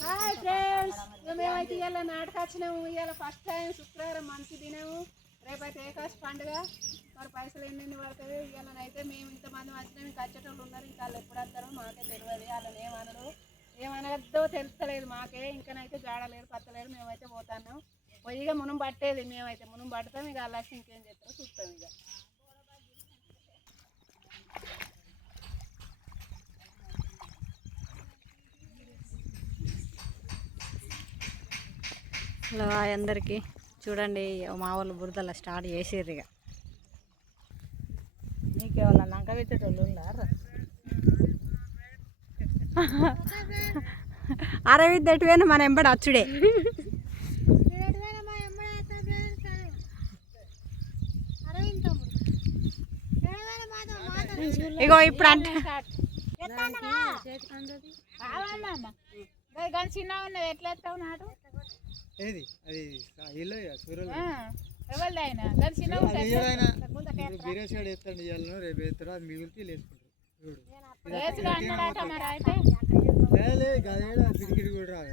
Hi friends, మేమైతే ఇవాళ నాటకు వచ్చినాము. ఇవాళ ఫస్ట్ టైం శుక్రవారం మంచి దినము. రేపైతే ఏకాశ పండుగ. మరి పైసలు ఎన్ని పడుతుంది. ఇవాళనైతే మేము ఇంతమంది వచ్చినాము. ఇంకా వచ్చేటోళ్ళు ఉన్నారు. ఇంకా వాళ్ళు ఎప్పుడు వస్తారో మాకే తెలియదు. వాళ్ళని ఏమనదో తెలుస్తలేదు మాకే. ఇంకనైతే జాడలేరు పత్తలేరు. మేమైతే పోతాను. పొయ్యిగా మునం పట్టేది. మేమైతే మునం పడతాం. ఇక అలా ఇంకేం చెప్తారో చూస్తాం. ఇక హలో అందరికీ చూడండి, మా వాళ్ళు బురదలా స్టార్ట్ చేసేది. ఇక నీకేమన్నా లంక పెట్టేటోళ్ళు ఉన్నారా? అరవిద్ ఎటువైనా మన ఎంబడి అచ్చుడే. ఇగో ఇప్పుడు అంటే చిన్న ఉన్నది ఎట్లా ఎత్తావు నాటు ఏది అది ఎవరిదైనా చిన్న బీరేసాడు ఎత్తండి ఇవాళ రేపు ఎత్తాడు. అది మిగిలితే లేసుకుంటారు. పిడికిడి కూడా రాదు.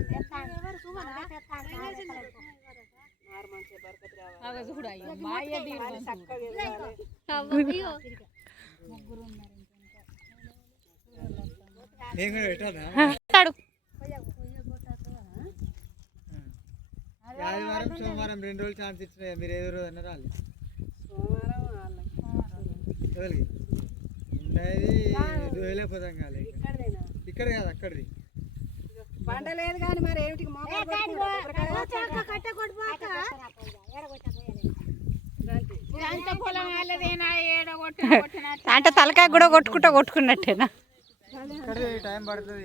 నేను కూడా పెట్టానా? ఆదివారం సోమవారం 2 రోజులు ఛాన్స్ ఇచ్చినాయి. మీరు ఏదో రోజు అన్న రాలి వెళ్ళిపోతాం కాలే. ఇక్కడ కాదు అక్కడిది పంట లేదు కానీ మరి ఏమిటి అంటే తలకాయ కూడా కొట్టుకున్నట్టేనా? ఇక్కడ టైం పడుతుంది.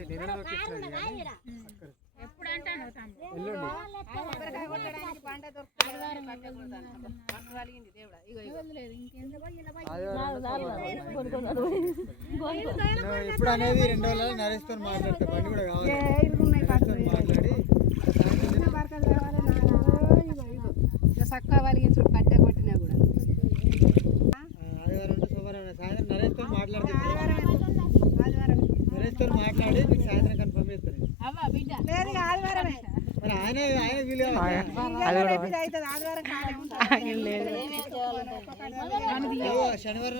ఇప్పుడు అనేది 2 రోజుల నరేష్తో మాట్లాడతా. బండి కూడా కావాలి. మాట్లాడి చక్కగా వలిగించు పట్టే కొట్టినా కూడా ఆదివారం సోమవారం సాయంత్రం నరేష్తో మాట్లాడుతుంది. నరేష్తో మాట్లాడి మీకు సాయంత్రం కన్ఫర్మ్ చేస్తారు. మరి ఆయన వీలు శనివారం